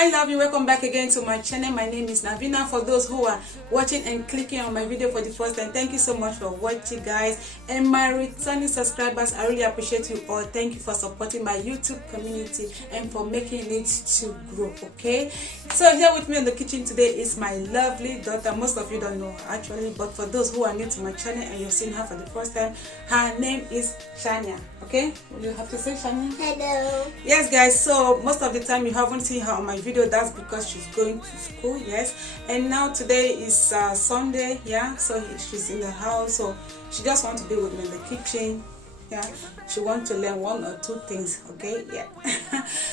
Hi love you, welcome back again to my channel. My name is Navina. For those who are watching and clicking on my video for the first time, thank you so much for watching, guys. And my returning subscribers, I really appreciate you all. Thank you for supporting my YouTube community and for making it to grow. Okay, so here with me in the kitchen today is my lovely daughter. Most of you don't know her actually, but for those who are new to my channel and you've seen her for the first time, her name is Shania. Okay, will you have to say Shania? Hello. Yes guys, so most of the time you haven't seen her on my video. That's because she's going to school. Yes, and now today is Sunday. Yeah, so she's in the house, so she just wants to be with me in the kitchen. Yeah, she wants to learn one or two things. Okay, yeah.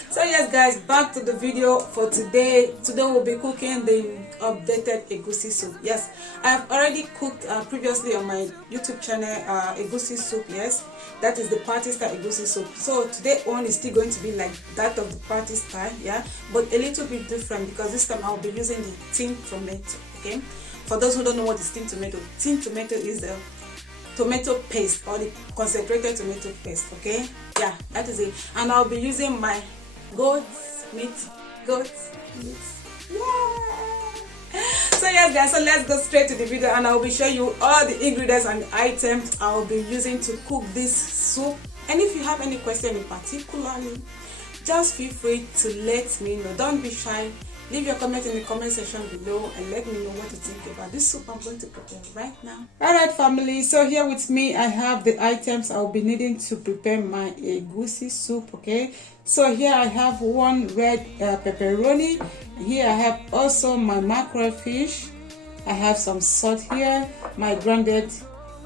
So yes guys, back to the video for today. Today we'll be cooking the updated egusi soup. Yes, I have already cooked previously on my YouTube channel egusi soup. Yes, that is the party style egusi soup. So today one is still going to be like that of the party style, yeah, but a little bit different because this time I'll be using the tin tomato. Okay, for those who don't know what is tin tomato is the tomato paste or the concentrated tomato paste. Okay, yeah, that is it. And I'll be using my goat's meat. Yeah. So yes guys, so let's go straight to the video and I'll be showing you all the ingredients and items I'll be using to cook this soup. And if you have any question in particularly, just feel free to let me know. Don't be shy. Leave your comment in the comment section below and let me know what you think about this soup I'm going to prepare right now. Alright family, so here with me I have the items I'll be needing to prepare my egusi soup. Okay, so here I have one red pepperoni. Here I have also my mackerel fish. I have some salt here, my grounded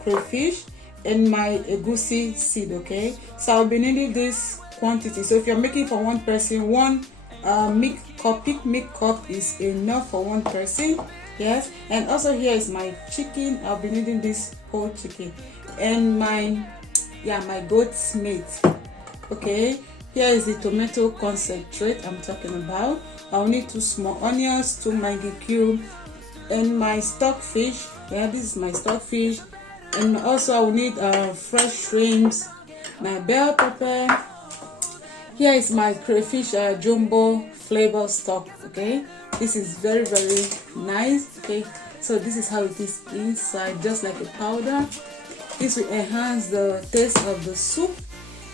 crayfish, and my egusi seed. Okay, so I'll be needing this quantity. So if you're making for one person, one milk cup is enough for one person. Yes, and also here is my chicken. I'll be needing this whole chicken and my goat's meat. Okay, here is the tomato concentrate I'm talking about. I'll need 2 small onions, 2 Maggi cube, and my stockfish. Yeah, this is my stockfish. And also I will need fresh shrimps, my bell pepper. Here is my crayfish jumbo flavor stock. Okay, this is very nice. Okay, so this is how it is inside, just like a powder. This will enhance the taste of the soup.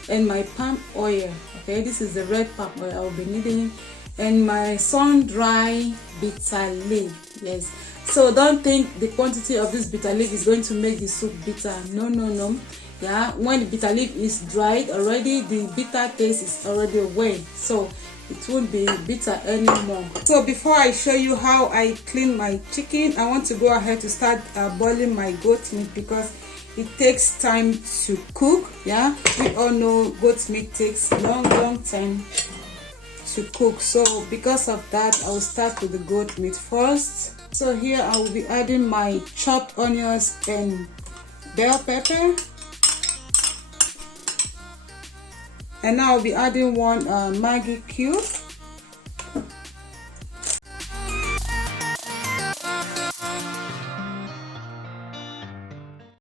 And my palm oil. Okay, this is the red palm oil I will be needing, and my sun-dried bitter leaf. Yes, so don't think the quantity of this bitter leaf is going to make the soup bitter. No. Yeah, when the bitter leaf is dried already, the bitter taste is already away, so it won't be bitter anymore. So before I show you how I clean my chicken, I want to go ahead to start boiling my goat meat because it takes time to cook. Yeah, we all know goat meat takes long time to cook, so because of that I will start with the goat meat first. So here I will be adding my chopped onions and bell pepper, and now I'll be adding 1 Maggi cube.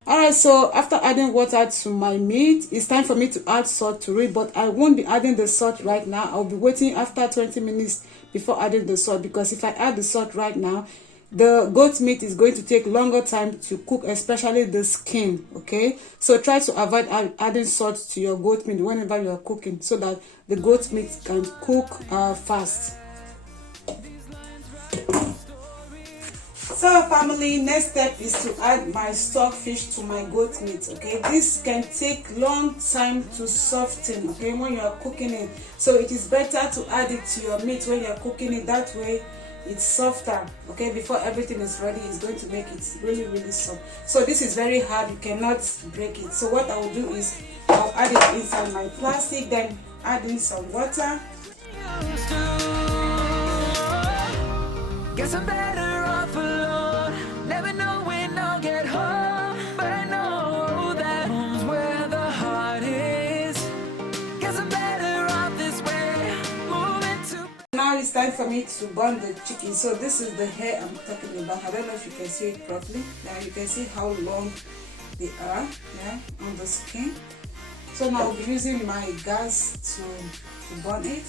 Alright, so after adding water to my meat, it's time for me to add salt to it, but I won't be adding the salt right now. I'll be waiting after 20 minutes before adding the salt, because if I add the salt right now, the goat meat is going to take longer time to cook, especially the skin. Okay, so try to avoid adding salt to your goat meat whenever you are cooking, so that the goat meat can cook fast. So family, next step is to add my stockfish to my goat meat. Okay, this can take long time to soften, okay, when you are cooking it, so it is better to add it to your meat when you are cooking it. That way it's softer. Okay, before everything is ready, it's going to make it really soft. So this is very hard, you cannot break it. So what I will do is I'll add it inside my plastic, then add in some water. Guess I'm better off alone. Never know when I'll get home, but I know that home's where the heart is. Guess I'm better off this way. Moving to. Now it's time for me to burn the chicken. So this is the hair I'm talking about. I don't know if you can see it properly. Now you can see how long they are, yeah, on the skin. So now I'll be using my gas to burn it.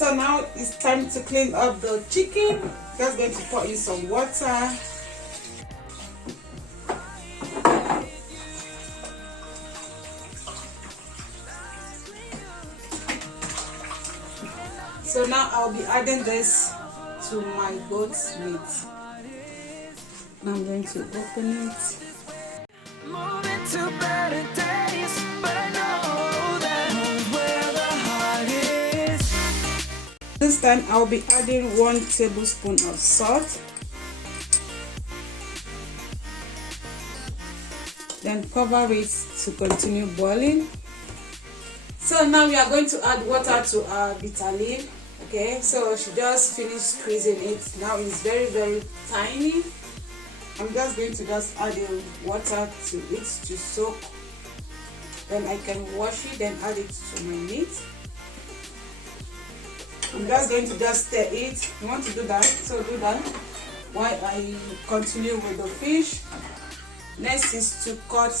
So now it's time to clean up the chicken. Just going to pour in some water. So now I'll be adding this to my goat's meat. Now I'm going to open it. Moving to better days, but I know that where the heart is. This time I'll be adding 1 tablespoon of salt. Then cover it to continue boiling. So now we are going to add water to our bitter leaf. Okay, so she just finished squeezing it. Now it's very, very tiny. I'm just going to add in water to it to soak. Then I can wash it, then add it to my meat. I'm just going to stir it. You want to do that? So do that while I continue with the fish. Next is to cut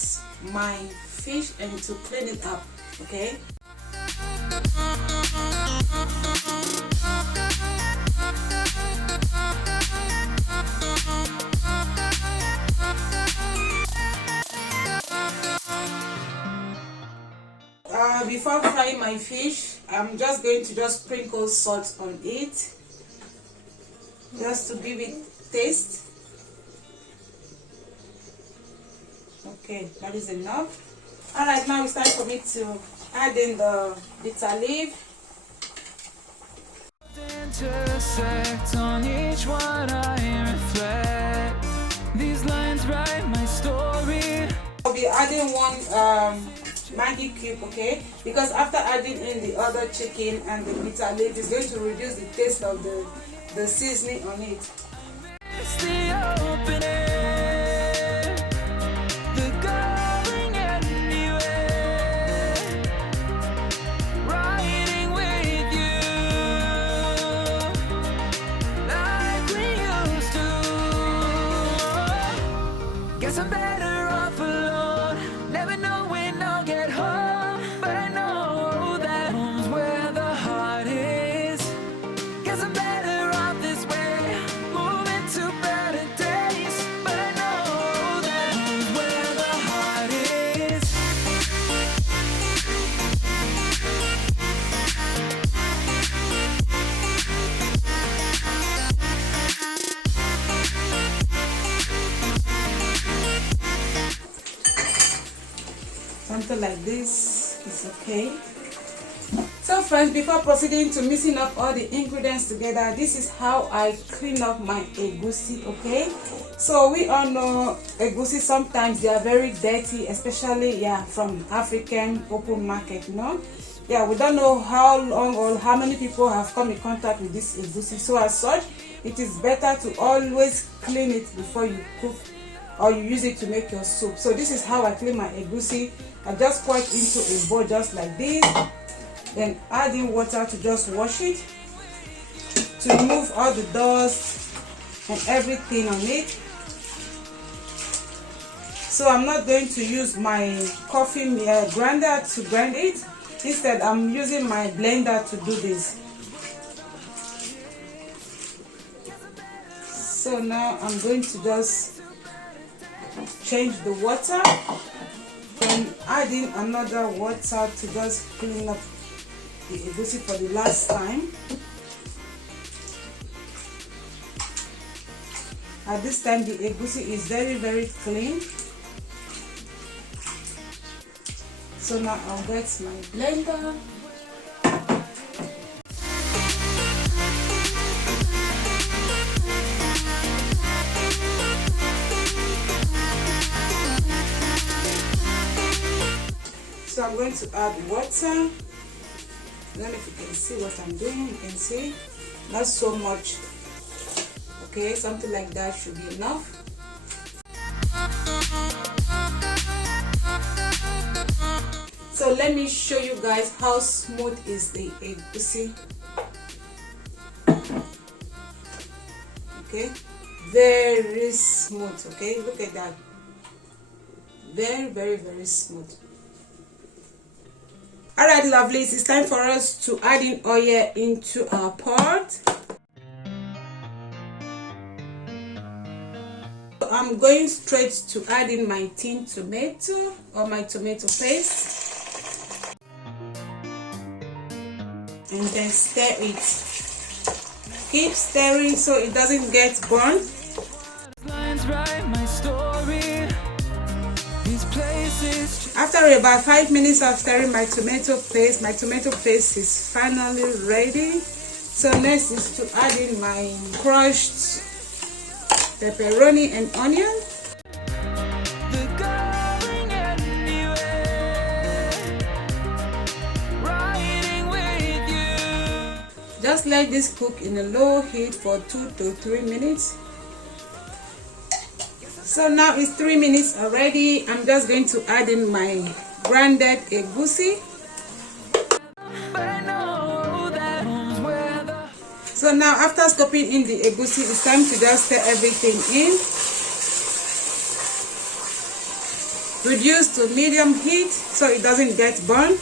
my fish and to clean it up. Okay. Before frying my fish, I'm just going to sprinkle salt on it, just to give it taste. Okay, that is enough. Alright, now it's time for me to add in the bitter leaf. Intersect on each one I reflect. These lines write my story. I'll be adding 1 Maggi cube, okay, because after adding in the other chicken and the bitter leaf, it's going to reduce the taste of the seasoning on it. Guess I'm better off alone, never know when I'll get home, but I know that home's where the heart is. Guess I'm better off this way, moving to better days, but I know that home's where the heart is. Something like this is okay. So friends, before proceeding to mixing up all the ingredients together, this is how I clean up my egusi. Okay, so we all know egusi, sometimes they are very dirty, especially from African open market, you know. We don't know how long or how many people have come in contact with this egusi, so as such it is better to always clean it before you cook or you use it to make your soup. So this is how I clean my egusi. I just pour it into a bowl just like this, then add in water to just wash it, to remove all the dust and everything on it. So I'm not going to use my coffee grinder to grind it. Instead, I'm using my blender to do this. So now I'm going to just change the water and add in another water to just clean up the egusi for the last time. At this time the egusi is very, very clean. So now I'll get my blender. So I'm going to add water. I don't know if you can see what I'm doing. You can see, not so much. Okay, something like that should be enough. So let me show you guys how smooth is the egusi. Okay, very smooth. Okay, look at that. Very, very, very smooth. Alright lovelies, it's time for us to add in oil into our pot. I'm going straight to add in my tin tomato or my tomato paste and then stir it. Keep stirring so it doesn't get burned. After about 5 minutes of stirring my tomato paste is finally ready. So next is to add in my crushed pepperoni and onion. Just let this cook in a low heat for 2 to 3 minutes. So now it's 3 minutes already. I'm just going to add in my grounded egusi. So now after scooping in the egusi, it's time to just stir everything in. Reduce to medium heat so it doesn't get burned.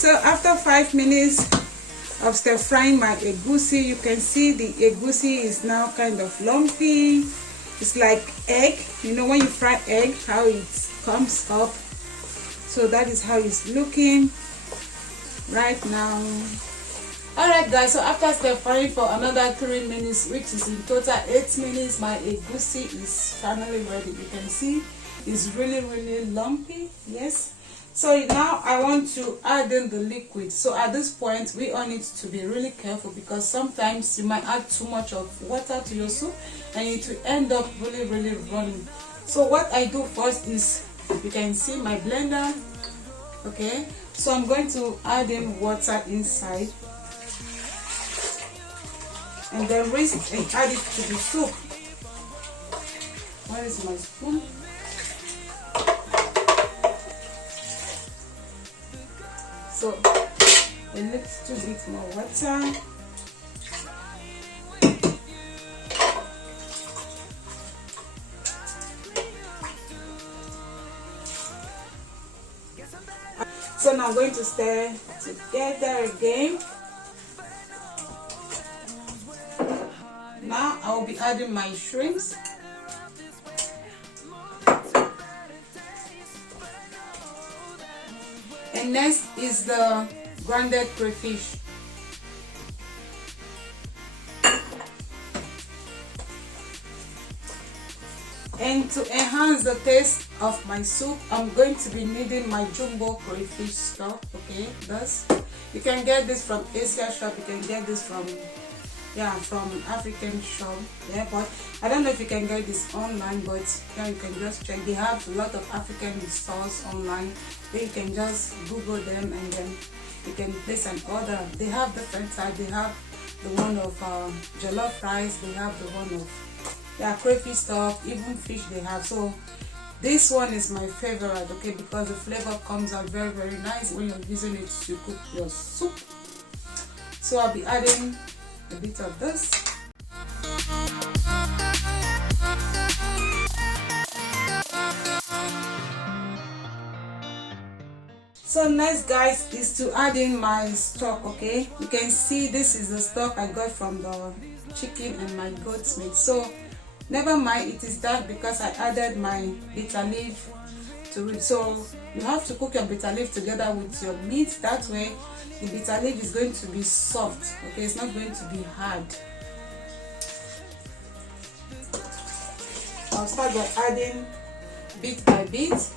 So after 5 minutes of stir frying my egusi, you can see the egusi is now kind of lumpy. It's like egg, you know when you fry egg, how it comes up. So that is how it's looking right now. Alright guys, so after stir frying for another 3 minutes, which is in total 8 minutes, my egusi is finally ready. You can see it's really lumpy. Yes. So now I want to add in the liquid. So at this point we all need to be really careful because sometimes you might add too much of water to your soup and it will end up really running. So what I do first is, you can see my blender. Okay, so I'm going to add in water inside and then rinse and add it to the soup. Where is my spoon? So a little bit more water. So now I'm going to stir together again. Now I will be adding my shrimps. And next is the grounded crayfish. And to enhance the taste of my soup, I'm going to be needing my jumbo crayfish stock. Okay, thus you can get this from Asia shop, you can get this from African shop. Yeah, but I don't know if you can get this online, but yeah, you can just check. They have a lot of African stores online. Then you can just Google them and then you can place an order. They have different types. They have the one of jollof rice. They have the one of crayfish stock, even fish they have. So this one is my favorite, okay, because the flavor comes out very nice when you're using it to cook your soup. So I'll be adding a bit of this. So next guys is to add in my stock. Okay, you can see this is the stock I got from the chicken and my goat's meat. So never mind, it is dark because I added my bitter leaf to it. So you have to cook your bitter leaf together with your meat. That way the bitter leaf is going to be soft. Okay, it's not going to be hard. I'll start by adding bit by bit.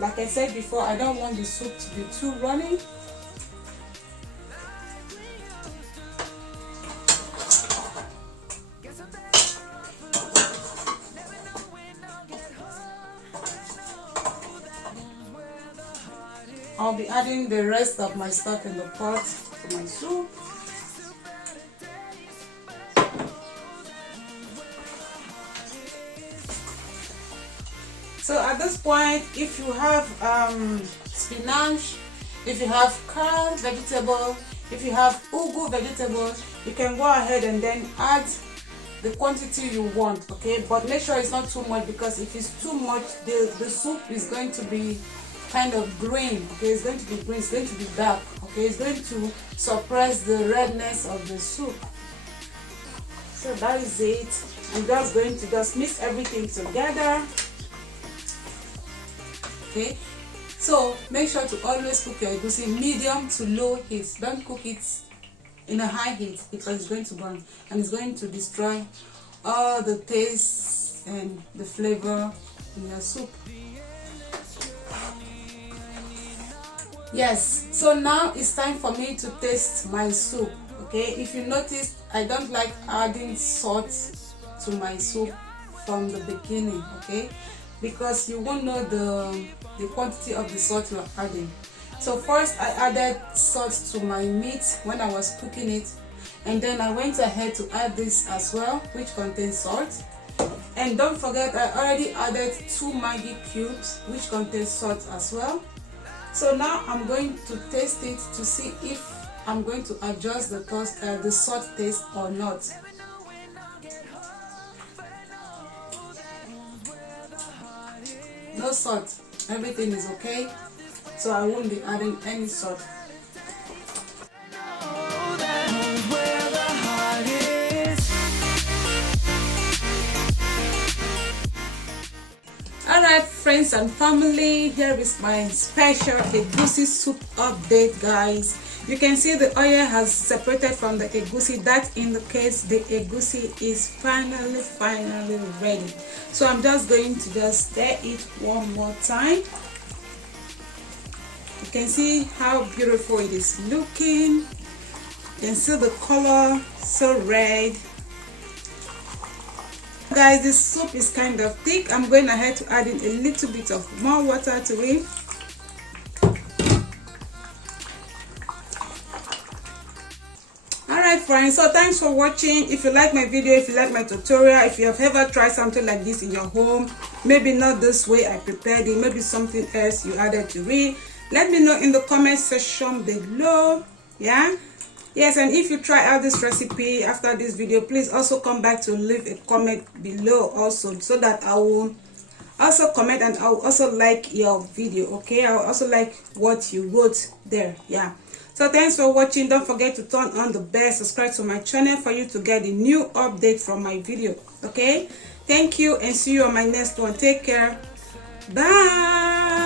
Like I said before, I don't want the soup to be too runny. I'll be adding the rest of my stock in the pot to my soup. So at this point, if you have spinach, if you have kale vegetable, if you have ugu vegetables, you can go ahead and then add the quantity you want, okay, but make sure it's not too much, because if it's too much, the soup is going to be kind of green, okay, it's going to be green, it's going to be dark, okay, it's going to suppress the redness of the soup. So that is it. I'm just going to just mix everything together, okay. So make sure to always cook your egusi medium to low heat. Don't cook it in a high heat, because it's going to burn and it's going to destroy all the taste and the flavor in your soup. Yes, so now it's time for me to taste my soup, okay. If you notice, I don't like adding salt to my soup from the beginning, okay, because you won't know the quantity of the salt you are adding. So first I added salt to my meat when I was cooking it, and then I went ahead to add this as well, which contains salt. And don't forget, I already added 2 Maggi cubes, which contains salt as well. So now I'm going to taste it to see if I'm going to adjust the salt taste or not. No salt, everything is okay, so I won't be adding any salt. Alright friends and family, here is my special egusi soup update, guys. You can see the oil has separated from the egusi. That indicates the egusi is finally ready. So I'm just going to just stir it one more time. You can see how beautiful it is looking. You can see the color, so red. Guys, this soup is kind of thick. I'm going ahead to add in a little bit of more water to it. Alright friends, so thanks for watching. If you like my video, if you like my tutorial, if you have ever tried something like this in your home, maybe not this way I prepared it, maybe something else you added to it, let me know in the comment section below. Yeah, yes, and if you try out this recipe after this video, please also come back to leave a comment below also, so that I will also comment and I will also like your video, okay. I will also like what you wrote there. Yeah, so thanks for watching. Don't forget to turn on the bell, subscribe to my channel for you to get the new update from my video, okay. Thank you, and see you on my next one. Take care. Bye.